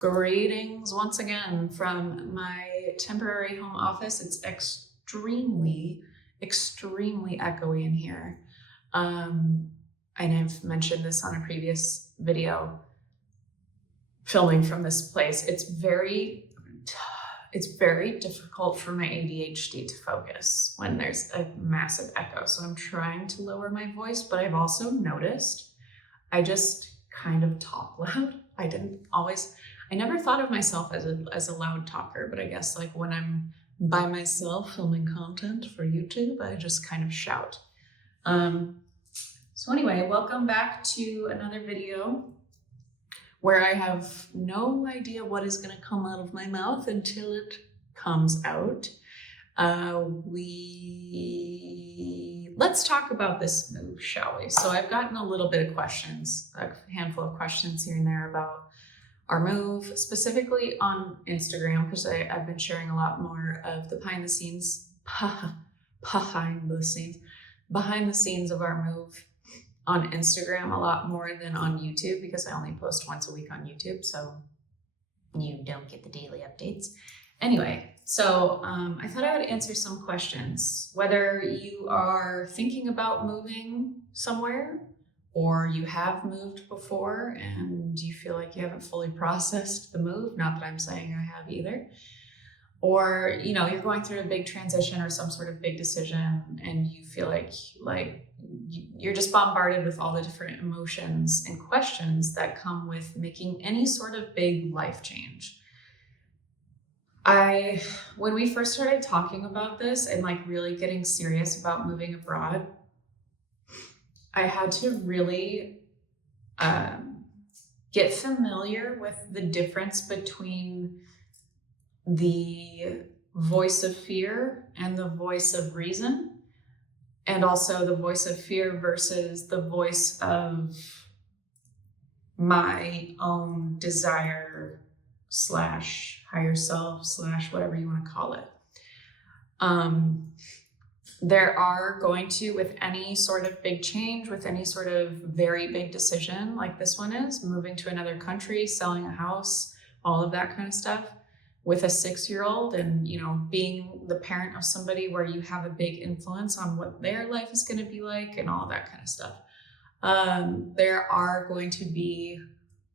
Greetings once again from my temporary home office. It's extremely echoey in here. And I've mentioned this on a previous video, filming from this place. It's very difficult for my ADHD to focus when there's a massive echo. So I'm trying to lower my voice, but I've also noticed I just kind of talk loud. I never thought of myself as a loud talker, but I guess like when I'm by myself filming content for YouTube, I just kind of shout. So anyway, welcome back to another video where I have no idea what is going to come out of my mouth until it comes out. Let's talk about this move, shall we? So I've gotten a little bit of questions, a handful of questions here and there about our move, specifically on Instagram, because I've been sharing a lot more of the behind the scenes of our move on Instagram, a lot more than on YouTube, because I only post once a week on YouTube, so you don't get the daily updates. Anyway, so I thought I would answer some questions, whether you are thinking about moving somewhere or you have moved before and you feel like you haven't fully processed the move. Not that I'm saying I have either. Or, you know, you're going through a big transition or some sort of big decision and you feel like you're just bombarded with all the different emotions and questions that come with making any sort of big life change. When we first started talking about this and like really getting serious about moving abroad, I had to really get familiar with the difference between the voice of fear and the voice of reason, and also the voice of fear versus the voice of my own desire / higher self / whatever you want to call it. There are going to, with any sort of big change, with any sort of very big decision like this one is, moving to another country, selling a house, all of that kind of stuff, with a 6-year-old and, you know, being the parent of somebody where you have a big influence on what their life is going to be like and all of that kind of stuff.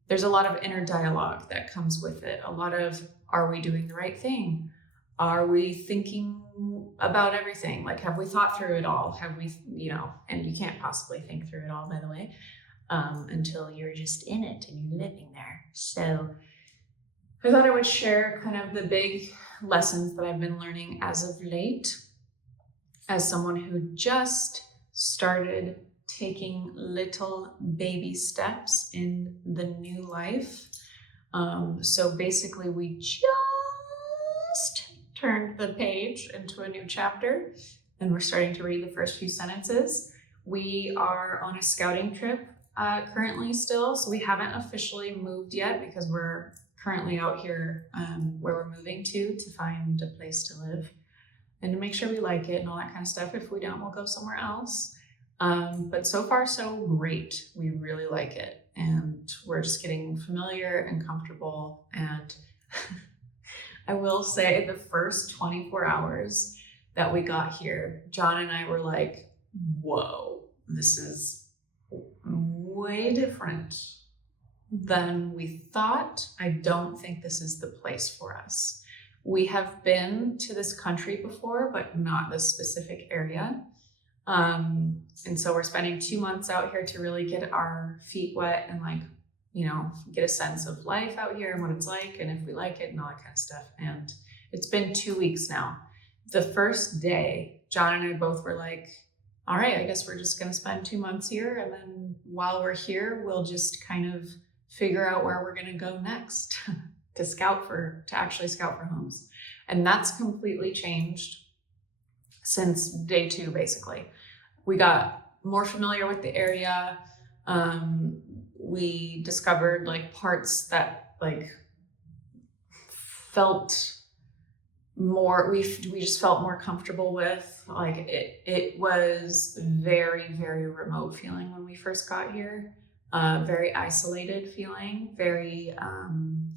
There's a lot of inner dialogue that comes with it. A lot of, are we doing the right thing? Are we thinking about everything? Like, have we thought through it all? Have we, you know, and you can't possibly think through it all, by the way, until you're just in it and you're living there. So I thought I would share kind of the big lessons that I've been learning as of late, as someone who just started taking little baby steps in the new life. So basically we just turned the page into a new chapter and we're starting to read the first few sentences. We are on a scouting trip currently still, so we haven't officially moved yet because we're currently out here where we're moving to find a place to live and to make sure we like it and all that kind of stuff. If we don't, we'll go somewhere else. But so far so great. We really like it and we're just getting familiar and comfortable. And I will say the first 24 hours that we got here, John and I were like, whoa, this is way different than we thought. I don't think this is the place for us. We have been to this country before, but not this specific area. And so we're spending 2 months out here to really get our feet wet and like, you know, get a sense of life out here and what it's like and if we like it and all that kind of stuff. And it's been 2 weeks now. The first day, John and I both were like, all right, I guess we're just going to spend 2 months here. And then while we're here, we'll just kind of figure out where we're going to go next to actually scout for homes. And that's completely changed since day 2, basically. We got more familiar with the area. We discovered like parts that like felt more, we just felt more comfortable with. Like it was very, very remote feeling when we first got here. very isolated feeling, very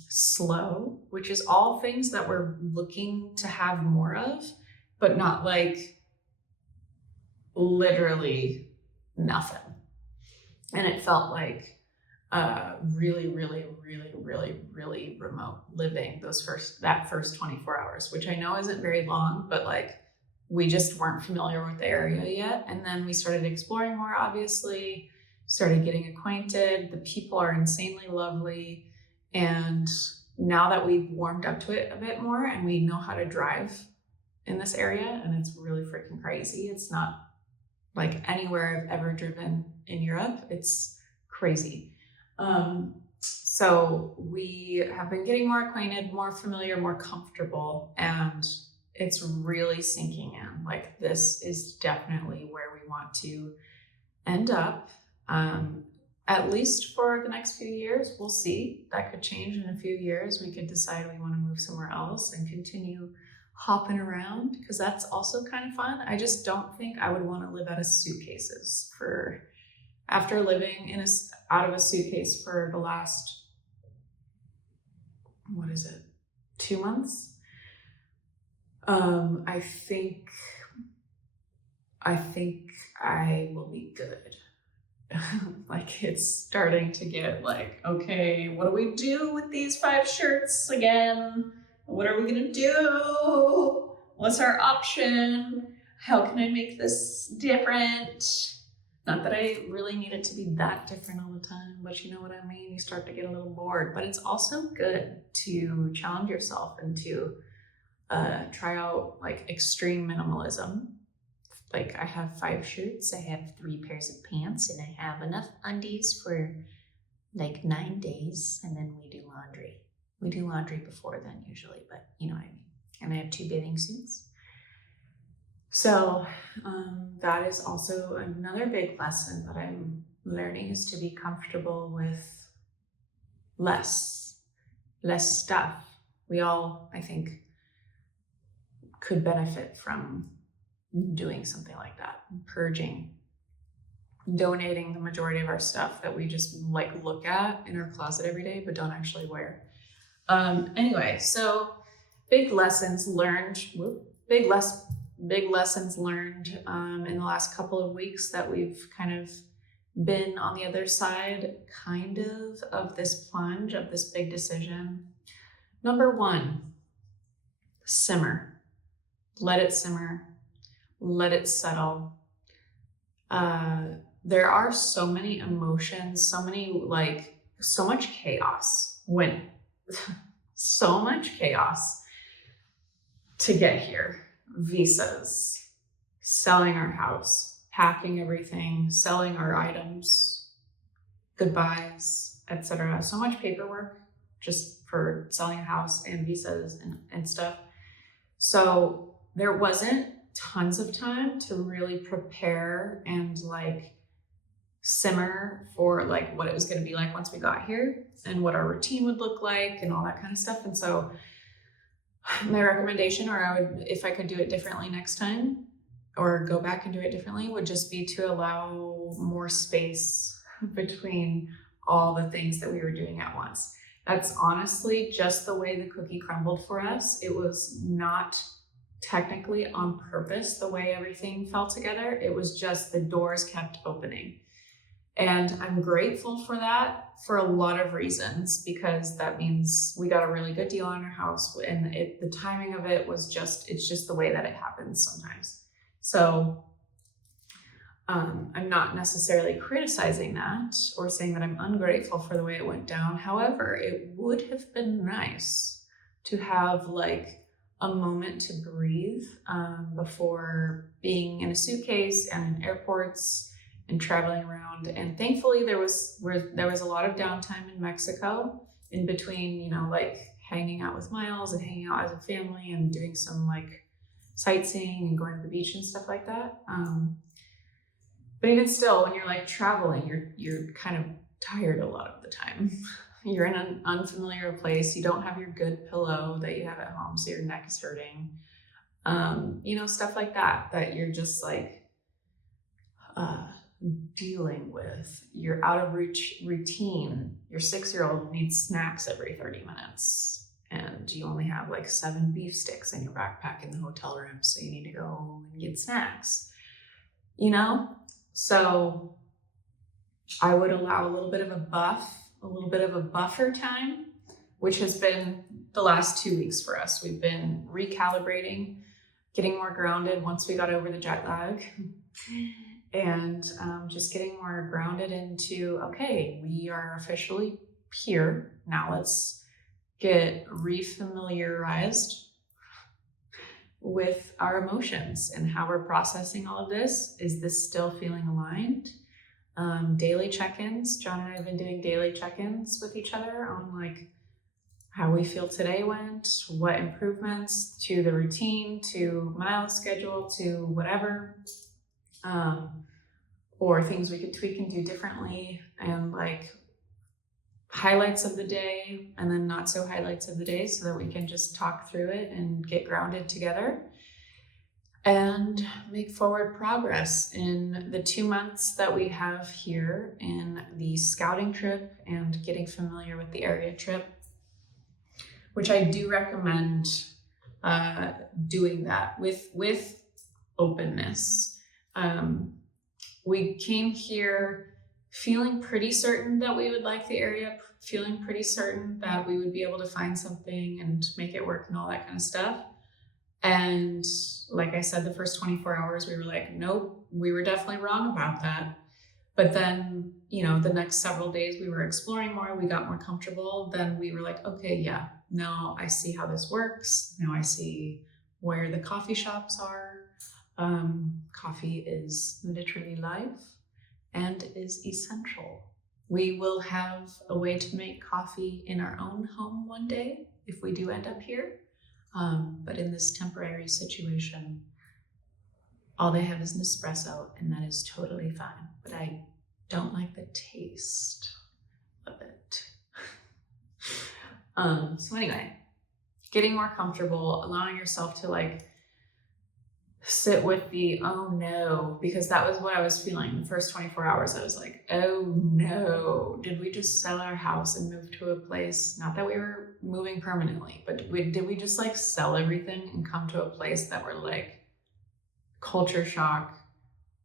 slow, which is all things that we're looking to have more of, but not like literally nothing. And it felt like really, really, really, really, really remote living that first 24 hours, which I know isn't very long, but like we just weren't familiar with the area yet. And then we started exploring more, obviously, started getting acquainted. The people are insanely lovely. And now that we've warmed up to it a bit more and we know how to drive in this area, and it's really freaking crazy. It's not like anywhere I've ever driven in Europe. It's crazy. So we have been getting more acquainted, more familiar, more comfortable, and it's really sinking in. Like, this is definitely where we want to end up, at least for the next few years. We'll see. That could change in a few years. We could decide we want to move somewhere else and continue hopping around, because that's also kind of fun. I just don't think I would want to live out of suitcases after living out of a suitcase for the last, 2 months? I think I will be good. Like, it's starting to get like, okay, what do we do with these 5 shirts again? What are we gonna do? What's our option? How can I make this different? Not that I really need it to be that different all the time, but you know what I mean? You start to get a little bored, but it's also good to challenge yourself and to try out like extreme minimalism. Like, I have 5 shirts, I have 3 pairs of pants, and I have enough undies for like 9 days, and then we do laundry. We do laundry before then usually, but you know what I mean. And I have 2 bathing suits. So that is also another big lesson that I'm learning, is to be comfortable with less stuff. We all, I think, could benefit from doing something like that, purging, donating the majority of our stuff that we just like look at in our closet every day but don't actually wear. Anyway, so big lessons learned in the last couple of weeks that we've kind of been on the other side of this plunge, of this big decision. Number 1, simmer. Let it simmer. Let it settle. There are so many emotions, so much chaos so much chaos to get here. Visas, selling our house, packing everything, selling our items, goodbyes, etc. So much paperwork just for selling a house and visas and stuff. So there wasn't tons of time to really prepare and like simmer for like what it was going to be like once we got here and what our routine would look like and all that kind of stuff. And so my recommendation, if I could do it differently next time or go back and do it differently, would just be to allow more space between all the things that we were doing at once. That's honestly just the way the cookie crumbled for us. It was not technically on purpose the way everything fell together. It was just the doors kept opening. And I'm grateful for that for a lot of reasons, because that means we got a really good deal on our house, and the timing of it was it's just the way that it happens sometimes. So I'm not necessarily criticizing that or saying that I'm ungrateful for the way it went down. However, it would have been nice to have like a moment to breathe before being in a suitcase and in airports and traveling around. And thankfully there was a lot of downtime in Mexico in between, you know, like hanging out with Miles and hanging out as a family and doing some like sightseeing and going to the beach and stuff like that. But even still, when you're like traveling, you're kind of tired a lot of the time. You're in an unfamiliar place. You don't have your good pillow that you have at home, so your neck is hurting. You know, stuff like that you're just like, dealing with your out of reach routine. Your 6-year-old needs snacks every 30 minutes and you only have like 7 beef sticks in your backpack in the hotel room, so you need to go and get snacks, you know? So I would allow a little bit of a buffer time, which has been the last 2 weeks for us. We've been recalibrating, getting more grounded once we got over the jet lag, and just getting more grounded into, okay, we are officially here. Now let's get refamiliarized with our emotions and how we're processing all of this. Is this still feeling aligned? Daily check-ins. John and I have been doing daily check-ins with each other on like how we feel today went, what improvements to the routine, to mile schedule, to whatever, or things we could tweak and do differently, and like highlights of the day and then not so highlights of the day, so that we can just talk through it and get grounded together and make forward progress in the 2 months that we have here in the scouting trip and getting familiar with the area trip, which I do recommend doing that with openness. We came here feeling pretty certain that we would like the area, feeling pretty certain that we would be able to find something and make it work and all that kind of stuff. And like I said, the first 24 hours, we were like, nope, we were definitely wrong about that. But then, you know, the next several days we were exploring more, we got more comfortable. Then we were like, okay, yeah, now I see how this works. Now I see where the coffee shops are. Coffee is literally life and is essential. We will have a way to make coffee in our own home one day if we do end up here. But in this temporary situation, all they have is Nespresso, and that is totally fine. But I don't like the taste of it. So anyway, getting more comfortable, allowing yourself to like sit with the, oh no, because that was what I was feeling the first 24 hours. I was like, oh no, did we just sell our house and move to a place? Not that we were moving permanently, but did we just like sell everything and come to a place that we're like, culture shock,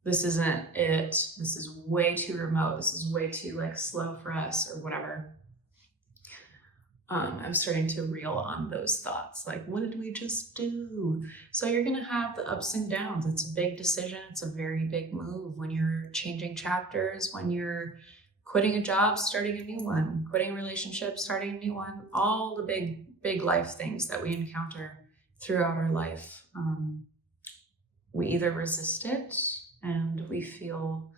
this isn't it, this is way too remote, this is way too like slow for us or whatever. I'm starting to reel on those thoughts. Like, what did we just do? So you're going to have the ups and downs. It's a big decision. It's a very big move when you're changing chapters, when you're quitting a job, starting a new one, quitting a relationship, starting a new one, all the big life things that we encounter throughout our life. We either resist it and we feel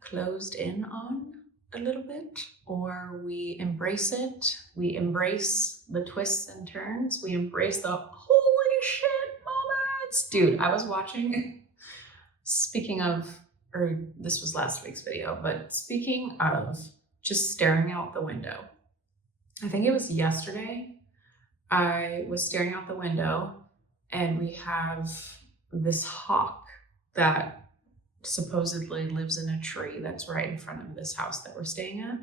closed in on a little bit, or we embrace it. We embrace the twists and turns. We embrace the holy shit moments. Dude, I was watching, speaking of, or this was last week's video, but speaking of just staring out the window, I think it was yesterday, I was staring out the window and we have this hawk that supposedly lives in a tree that's right in front of this house that we're staying at.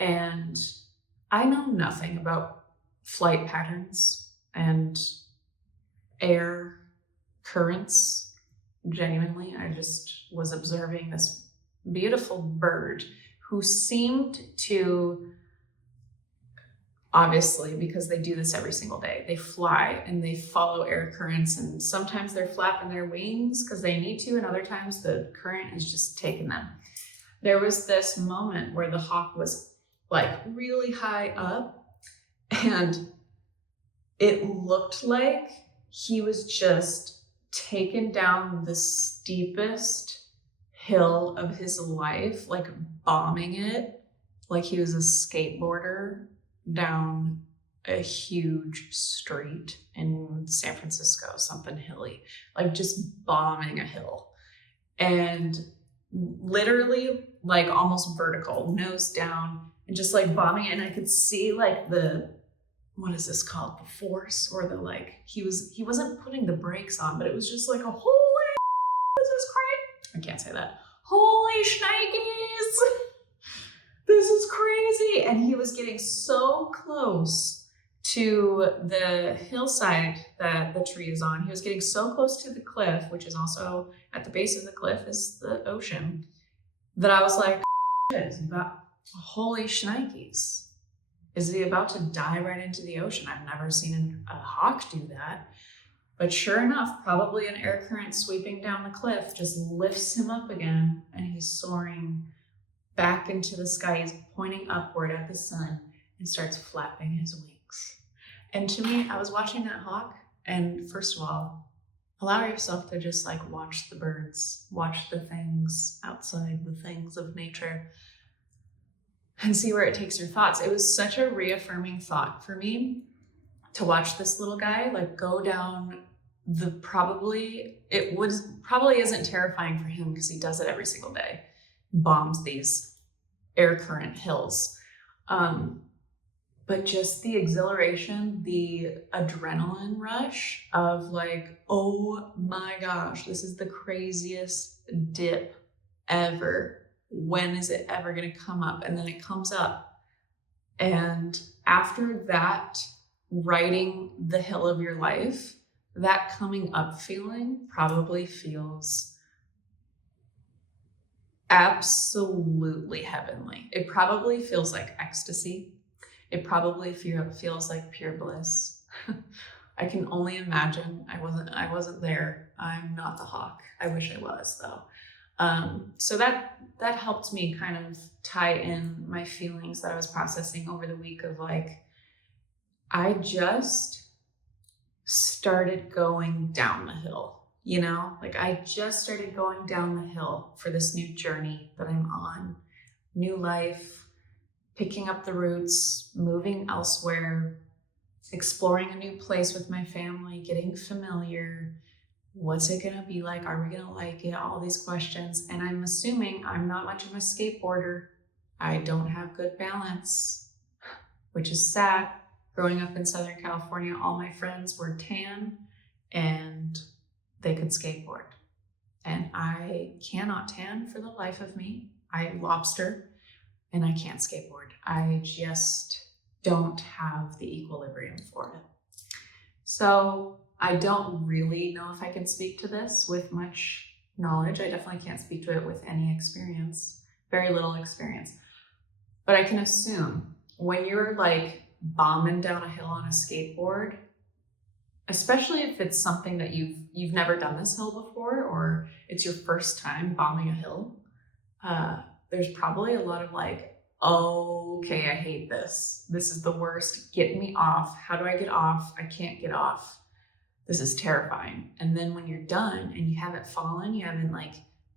And I know nothing about flight patterns and air currents. Genuinely, I just was observing this beautiful bird who seemed to, obviously, because they do this every single day, they fly and they follow air currents, and sometimes they're flapping their wings because they need to, and other times the current is just taking them. There was this moment where the hawk was like really high up, and it looked like he was just taken down the steepest hill of his life, like bombing it, like he was a skateboarder down a huge street in San Francisco, something hilly, like just bombing a hill, and literally like almost vertical, nose down, and just like bombing it. And I could see like the, what is this called? The force, or the like, he wasn't putting the brakes on, but it was just like a holy, this is crazy. I can't say that. Holy shnikes! This is crazy. And he was getting so close to the hillside that the tree is on. He was getting so close to the cliff, which is also at the base of the cliff is the ocean, that I was like, holy shnikes. Is he about to dive right into the ocean? I've never seen a hawk do that. But sure enough, probably an air current sweeping down the cliff just lifts him up again, and he's soaring back into the sky. He's pointing upward at the sun and starts flapping his wings. And to me, I was watching that hawk, and first of all, allow yourself to just like watch the birds, watch the things outside, the things of nature, and see where it takes your thoughts. It was such a reaffirming thought for me to watch this little guy like go down it probably isn't terrifying for him because he does it every single day, bombs these air current hills. But just the exhilaration, the adrenaline rush of like, oh my gosh, this is the craziest dip ever. When is it ever gonna come up? And then it comes up. And after that, riding the hill of your life, that coming up feeling probably feels absolutely heavenly. It probably feels like ecstasy. It probably feels like pure bliss. I can only imagine. I wasn't there. I'm not the hawk. I wish I was though. So that helped me kind of tie in my feelings that I was processing over the week of like, I just started going down the hill, you know, like I just started going down the hill for this new journey that I'm on, new life, picking up the roots, moving elsewhere, exploring a new place with my family, getting familiar. What's it gonna be like? Are we gonna like it? All these questions. And I'm assuming I'm not much of a skateboarder. I don't have good balance, which is sad. Growing up in Southern California, all my friends were tan and they could skateboard. And I cannot tan for the life of me. I lobster and I can't skateboard. I just don't have the equilibrium for it. So I don't really know if I can speak to this with much knowledge. I definitely can't speak to it with any experience, very little experience. But I can assume when you're like bombing down a hill on a skateboard, especially if it's something that you've never done this hill before, or it's your first time bombing a hill, there's probably a lot of like, okay, I hate this. This is the worst. Get me off. How do I get off? I can't get off. This is terrifying. And then when you're done and you haven't fallen, you haven't like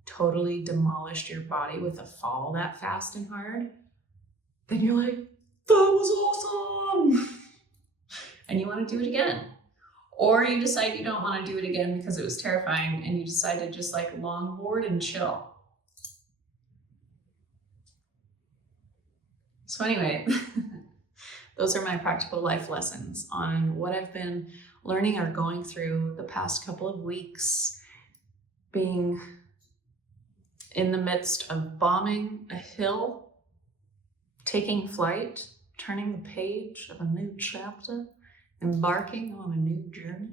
totally demolished your body with a fall that fast and hard, then you're like, that was awesome. And you want to do it again. Or you decide you don't want to do it again because it was terrifying and you decide to just like longboard and chill. So anyway, those are my practical life lessons on what I've been learning or going through the past couple of weeks, being in the midst of bombing a hill, taking flight, turning the page of a new chapter, embarking on a new journey,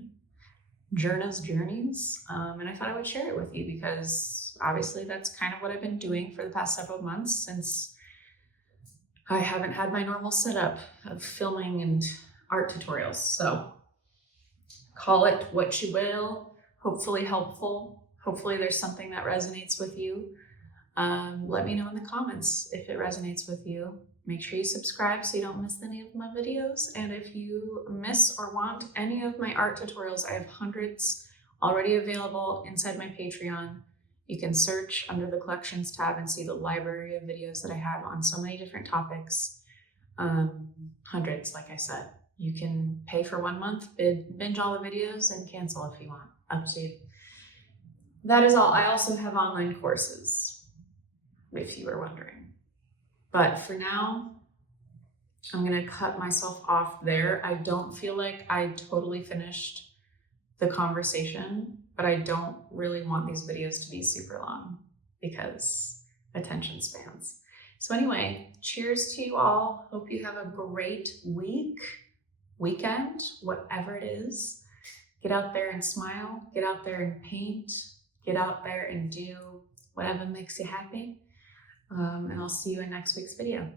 Jenna's journeys. And I thought I would share it with you because obviously that's kind of what I've been doing for the past several months since I haven't had my normal setup of filming and art tutorials. So call it what you will, hopefully helpful. Hopefully there's something that resonates with you. Let me know in the comments if it resonates with you. Make sure you subscribe so you don't miss any of my videos. And if you miss or want any of my art tutorials, I have hundreds already available inside my Patreon. You can search under the collections tab and see the library of videos that I have on so many different topics. Hundreds, like I said. You can pay for 1 month, binge all the videos, and cancel if you want. Up to you. That is all. I also have online courses, if you were wondering. But for now, I'm gonna cut myself off there. I don't feel like I totally finished the conversation, but I don't really want these videos to be super long because attention spans. So anyway, cheers to you all. Hope you have a great weekend, whatever it is. Get out there and smile, get out there and paint, get out there and do whatever makes you happy. And I'll see you in next week's video.